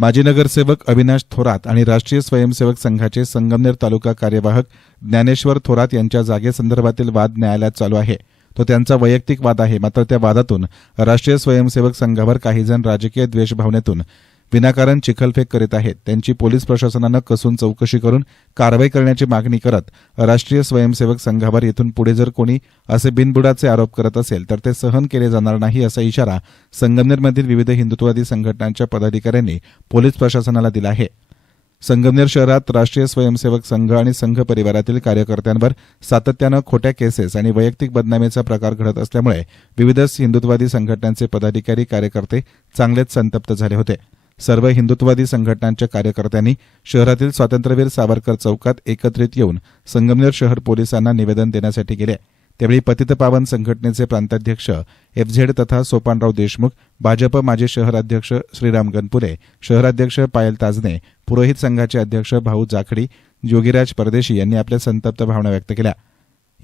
माजी नगरसेवक अविनाश थोरात आणि राष्ट्रीय स्वयंसेवक संघाचे संगमनेर तालुका कार्यवाहक ज्ञानेश्वर थोरात यांच्या जागेसंदर्भातील वाद न्यायालयात चालू आहे. तो त्यांचा वैयक्तिक वाद आहे. मात्र त्या वादातून राष्ट्रीय स्वयंसेवक संघावर काही जण राजकीय द्वेषभावनेतून विनाकारण चिखलफेक करीत आहेत. त्यांची पोलीस प्रशासनानं कसून चौकशी करून कारवाई करण्याची मागणी करत राष्ट्रीय स्वयंसेवक संघावर येथून पुढे जर कोणी असे बिनबुडाचे आरोप करत असेल तर ते सहन केले जाणार नाही असा इशारा संगमनेरमधील विविध हिंदुत्ववादी संघटनांच्या पदाधिकाऱ्यांनी पोलीस प्रशासनाला दिला आहे. संगमनेर शहरात राष्ट्रीय स्वयंसेवक संघ आणि संघ परिवारातील कार्यकर्त्यांवर सातत्यानं खोट्या केसेस आणि वैयक्तिक बदनामीचा प्रकार घडत असल्यामुळे विविध हिंदुत्ववादी संघटनांचे पदाधिकारी कार्यकर्ते चांगलेच संतप्त झाले होते. सर्व हिंदुत्ववादी संघटनांच्या कार्यकर्त्यांनी शहरातील स्वातंत्र्यवीर सावरकर चौकात एकत्रित येऊन संगमनेर शहर पोलिसांना निवेदन देण्यासाठी गेले. त्यावेळी पतितपावन संघटनेचे प्रांताध्यक्ष एफ झेड तथा सोपानराव देशमुख भाजप माजी शहराध्यक्ष श्रीराम गणपुरे शहराध्यक्ष पायल ताजने पुरोहित संघाचे अध्यक्ष भाऊ जाखडी योगीराज परदेशी यांनी आपल्या संतप्त भावना व्यक्त केल्या.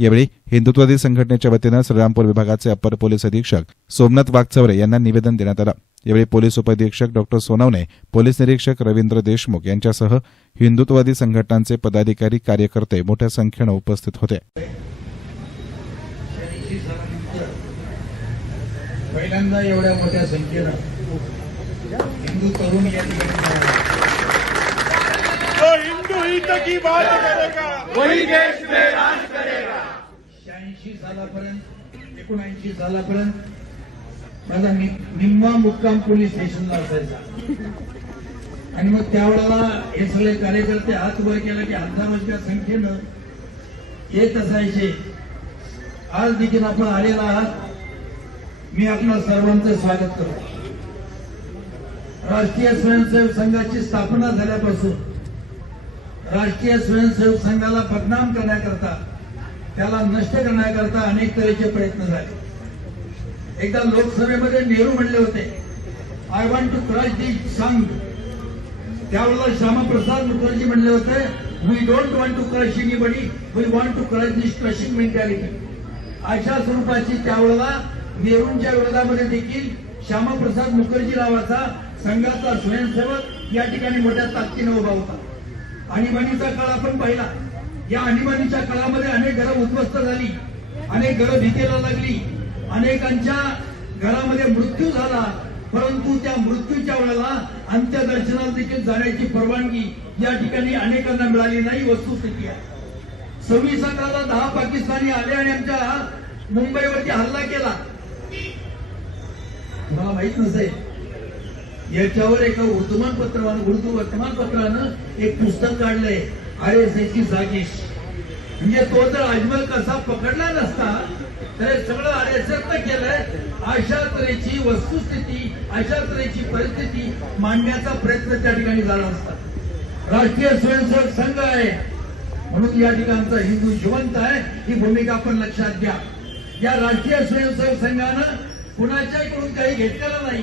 यावेळी हिंदुत्ववादी संघटनेच्या वतीनं श्रीरामपूर विभागाचे अप्पर पोलीस अधीक्षक सोमनाथ वाघचवरे यांना निवेदन देण्यात आलं. यावेळी पोलीस उपअधीक्षक डॉक्टर सोनवणे पोलीस निरीक्षक रवींद्र देशमुख यांच्यासह हिंदुत्ववादी संघटनांचे पदाधिकारी कार्यकर्ते मोठ्या संख्येनं उपस्थित होते. पहिल्यांदा एवढ्या मोठ्या संख्येनं हिंदू तरुण या ठिकाणी शहाऐंशी सालापर्यंत एकोणऐंशी सालापर्यंत माझा नि- निम्मा मुक्काम पोलीस स्टेशनला असायचा. आणि मग त्यावेळेला हे सगळे कार्यकर्ते हात उभा केला की हजारोच्या संख्येनं येत असायचे. आज देखील आपण आलेला आहात. मी आपल्या सर्वांचं स्वागत करतो. राष्ट्रीय स्वयंसेवक संघाची स्थापना झाल्यापासून राष्ट्रीय स्वयंसेवक संघाला बदनाम करण्याकरता त्याला नष्ट करण्याकरता अनेक तऱ्हेचे प्रयत्न झाले. एकदा लोकसभेमध्ये नेहरू म्हणले होते I want to crush the Sangh त्यावेळेला श्यामाप्रसाद मुखर्जी म्हणले होते we don't want to crush buddy we want to crush this crushing mentality अशा स्वरूपाची त्यावेळेला नेहरूंच्या विरोधामध्ये देखील श्यामाप्रसाद मुखर्जी नावाचा संघाचा स्वयंसेवक या ठिकाणी मोठ्या ताकदीने उभा होता. आणीबाणीचा काळ आपण पाहिला. या आणीबाणीच्या काळामध्ये अनेक घरं उद्ध्वस्त झाली अनेक घरं भीतीला लागली. अनेकांच्या घरामध्ये मृत्यू झाला परंतु त्या मृत्यूच्या वेळेला अंत्यदर्शनाला देखील जाण्याची परवानगी या ठिकाणी अनेकांना मिळाली नाही वस्तुस्थिती आहे. सव्वीस अकराला दहा पाकिस्तानी आले आणि आमच्या मुंबईवरती हल्ला केला. तुम्हाला माहीत नसेल याच्यावर एका वर्तमानपत्रानं उर्दू वर्तमानपत्रानं एक पुस्तक काढलंय आय एस एस ची साजिश म्हणजे तो जर अजमल कसा पकडला नसता तर सगळं आर केलंय. अशा तऱ्हेची वस्तुस्थिती अशा तऱ्हेची परिस्थिती मांडण्याचा प्रयत्न त्या ठिकाणी झाला असता. राष्ट्रीय स्वयंसेवक संघ आहे. म्हणून या ठिकाणचा हिंदू जिवंत आहे ही भूमिका आपण लक्षात घ्या. या राष्ट्रीय स्वयंसेवक संघानं कुणाच्याकडून काही घेतलेलं नाही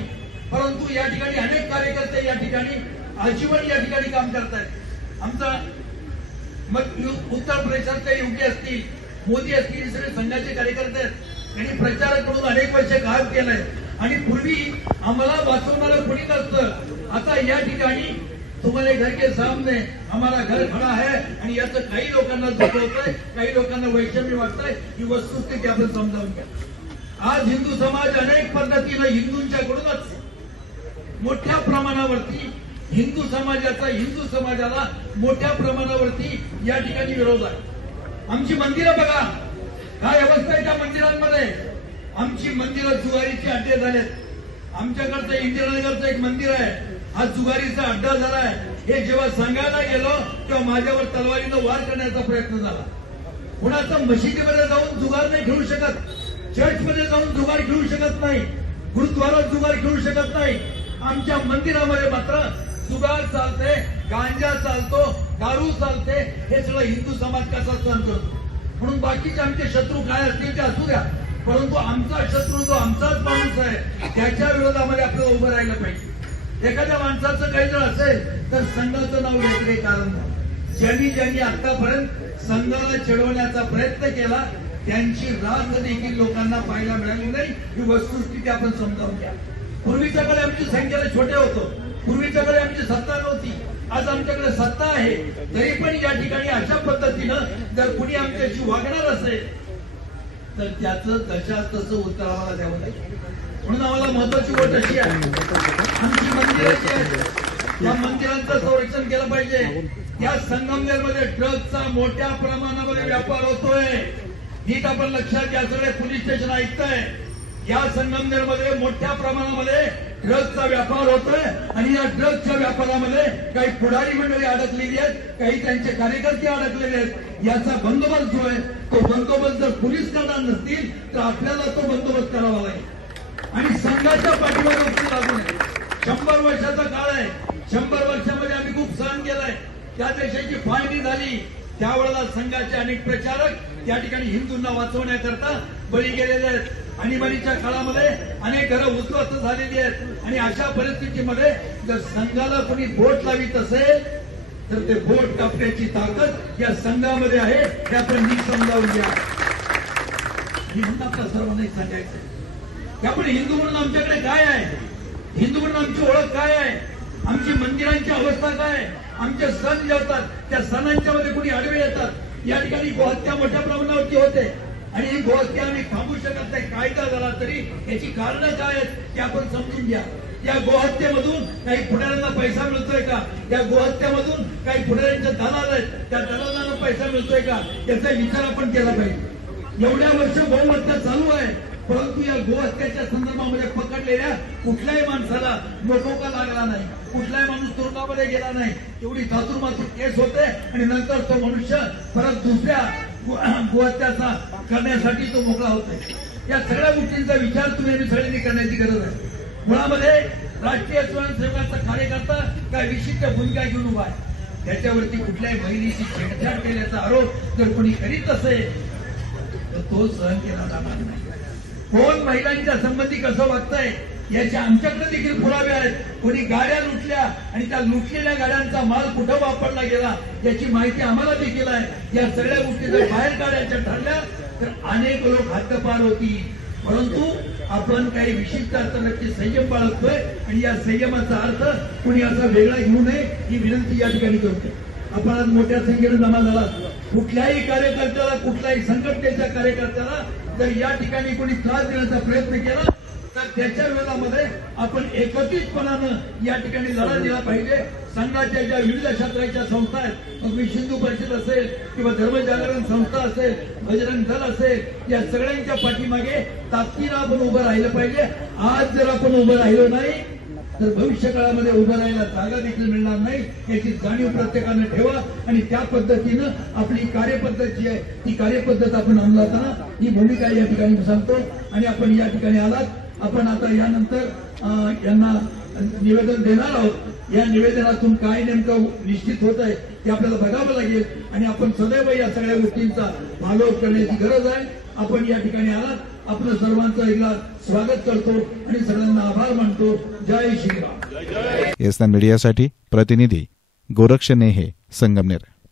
परंतु या ठिकाणी अनेक कार्यकर्ते या ठिकाणी आजीवन या ठिकाणी काम करतायत. आमचा मग उत्तर प्रदेशातले योगी असतील? मोदी असतील सगळे संघाचे कार्यकर्ते आहेत. त्यांनी प्रचाराकडून अनेक वर्ष काम केलंय. आणि पूर्वी आम्हाला वाचवणारं कोणी नसतं. आता या ठिकाणी तुम्हाला घर के सामने. हमारा घर खडा आहे आणि याचं काही लोकांना दुःख होतंय काही लोकांना वैषम्य वाटतंय. ही वस्तुस्थिती आपण समजावून घ्या. आज हिंदू समाज अनेक पद्धतीनं हिंदूंच्याकडूनच मोठ्या प्रमाणावरती हिंदू समाजाचा हिंदू समाजाला मोठ्या प्रमाणावरती या ठिकाणी विरोध आहे. आमची मंदिरं बघा. काय अवस्था आहे त्या मंदिरांमध्ये? आमची मंदिरं जुगारीचे अड्डे झालेत. आमच्याकडचं इंदिरानगरचं एक मंदिर आहे. हा जुगारीचा अड्डा झालाय हे जेव्हा सांगायला गेलो तेव्हा माझ्यावर तलवारीनं वार करण्याचा प्रयत्न झाला. कुणाचा मशिदीमध्ये जाऊन जुगार नाही खेळू शकत. चर्चमध्ये जाऊन जुगार खेळू शकत नाही. गुरुद्वारात जुगार खेळू शकत नाही. आमच्या मंदिरामध्ये मात्र जुगार चालते गांजा चालतो दारू चालते हे सगळं हिंदू समाज कसा सहन करतो. म्हणून बाकीचे आमचे शत्रू काय असतील ते असू द्या. परंतु आमचा शत्रू जो आमचाच माणूस आहे त्याच्या विरोधामध्ये आपल्याला उभं राहिलं पाहिजे. एखाद्या माणसाचं काही जर असेल तर संघाचं नाव घेतलं काही कारण नाही. ज्यांनी ज्यांनी आतापर्यंत संघाला चिडवण्याचा प्रयत्न केला त्यांची राग देखील लोकांना पाहायला मिळाली नाही. ही वस्तुस्थिती आपण समजावून घ्या. पूर्वीच्या काळी आमची संख्येला छोटे होतो. पूर्वीच्याकडे आमची सत्ता नव्हती. आज आमच्याकडे सत्ता आहे. तरी पण या ठिकाणी अशा पद्धतीनं जर कुणी आमच्याशी वागणार असेल तर त्याचं तशा तसं उत्तर आम्हाला द्यावं लागेल. म्हणून आम्हाला महत्वाची गोष्ट अशी आहे. आमची मंदिरं आहेत या मंदिरांचं संरक्षण केलं पाहिजे. त्या संगमनेरमध्ये ड्रग्जचा मोठ्या प्रमाणामध्ये व्यापार होतोय. नीट आपण लक्षात घ्या सगळे पोलीस स्टेशन ऐकताय. या संगमनेरमध्ये मोठ्या प्रमाणामध्ये ड्रग्जचा व्यापार होतोय आणि या ड्रग्जच्या व्यापारामध्ये काही पुढारी मंडळी अडकलेली आहेत काही त्यांचे कार्यकर्ते अडकलेले आहेत. याचा बंदोबस्त जो आहे. तो बंदोबस्त जर पोलीस करणार नसतील तर आपल्याला तो बंदोबस्त करावा लागेल. आणि संघाच्या पाठीमागे लागू नये शंभर वर्षाचा काळ आहे. शंभर वर्षामध्ये आम्ही खूप सहन केलाय. त्या देशाची फाळणी झाली. त्यावेळेला संघाचे अनेक प्रचारक त्या ठिकाणी हिंदूंना वाचवण्याकरता बळी गेलेले आहेत. आणीबाणीच्या काळामध्ये अनेक घरं उद्ध्वस्त झालेली आहेत. आणि अशा परिस्थितीमध्ये जर संघाला कोणी बोट लावित असेल तर ते बोट कापण्याची ताकद या संघामध्ये आहे. हे आपण नीट समजावून घ्या. आणि म्हणून आपल्या सर्वांना सांगायचं त्यामुळे आपण हिंदू म्हणून आमच्याकडे काय आहे? हिंदू म्हणून आमची ओळख काय आहे? आमची मंदिरांची अवस्था काय आमचे सण जे होतात त्या सणांच्या मध्ये कुणी आडवे येतात? या ठिकाणी गोहत्या मोठ्या प्रमाणावरती होते. आणि ही गोहत्या आम्ही थांबू शकत नाही. कायदा झाला तरी याची कारणं काय आहेत ते आपण समजून घ्या. या गोहत्येमधून काही पुढाऱ्यांना पैसा मिळतोय का? या गोहत्येमधून काही पुढाऱ्यांच्या दलाल आहेत. त्या दलालांना पैसा मिळतोय का? याचा विचार आपण केला पाहिजे. एवढ्या वर्ष गोहत्या चालू आहे. परंतु या गोहत्याच्या संदर्भामध्ये पकडलेल्या कुठल्याही माणसाला लोकोका लागला नाही? कुठलाही माणूस तुरुंगामध्ये गेला नाही. एवढी धातुरमातूर केस होते आणि नंतर तो मनुष्य परत दुसऱ्या गोहत्याचा करण्यासाठी तो मोकळा होतोय या सगळ्या गोष्टींचा विचार तुम्ही आणि सगळ्यांनी करण्याची गरज आहे. मुळामध्ये राष्ट्रीय स्वयंसेवकाचा कार्यकर्ता काय विशिष्ट भूमिका घेऊन उभा आहे. त्याच्यावरती कुठल्याही महिलेची छेडछाड केल्याचा आरोप जर कोणी करीत असेल तर तो सहन केला जाणार नाही. कोण महिलांच्या संबंधी कसं वागतंय याचे आमच्याकडे देखील पुरावे आहेत. कोणी गाड्या लुटल्या आणि त्या लुटलेल्या गाड्यांचा माल कुठं वापरला गेला याची माहिती आम्हाला देखील आहे. या सगळ्या गोष्टी जर बाहेर काढायच्या ठरल्या तर अनेक लोक हद्दपार होती परंतु आपण काही विशिष्ट अर्थानक्की संयम बाळगतोय आणि या संयमाचा अर्थ कुणी असा वेगळा घेऊ नये ही विनंती या ठिकाणी करतो आपण आज मोठ्या संख्येने जमा झाला. कुठल्याही कार्यकर्त्याला कुठल्याही संघटनेच्या कार्यकर्त्याला जर या ठिकाणी कोणी त्रास देण्याचा प्रयत्न केला तर त्याच्या विरोधामध्ये आपण एकत्रितपणानं या ठिकाणी लढा दिला पाहिजे. संघाच्या ज्या विविध क्षेत्राच्या संस्था आहेत मग मी सिंधू परिषद असेल किंवा धर्मजागरण संस्था असेल बजरंग दल असेल या सगळ्यांच्या पाठीमागे ताकदीनं आपण उभं राहिलं पाहिजे. आज जर आपण उभं राहिलो नाही तर भविष्य काळामध्ये उभं राहायला जागा देखील मिळणार नाही. याची जाणीव प्रत्येकानं ठेवा आणि त्या पद्धतीनं आपली कार्यपद्धत जी आहे ती कार्यपद्धत आपण अंमलात आणा. ही भूमिका या ठिकाणी सांगतो. आणि आपण या ठिकाणी आलात. आपण आता यानंतर यांना निवेदन देणार आहोत. या निवेदनातून काय नेमकं निश्चित होत आहे ते आपल्याला बघावं लागेल. आणि आपण सदैव या सगळ्या गोष्टींचा फॉलोअप करण्याची गरज आहे. आपण या ठिकाणी आलात. आपलं सर्वांचं एकदा स्वागत करतो आणि सगळ्यांना आभार मानतो. जय श्रीराम. एस मीडियासाठी प्रतिनिधी गोरक्ष नेहे संगमनेर.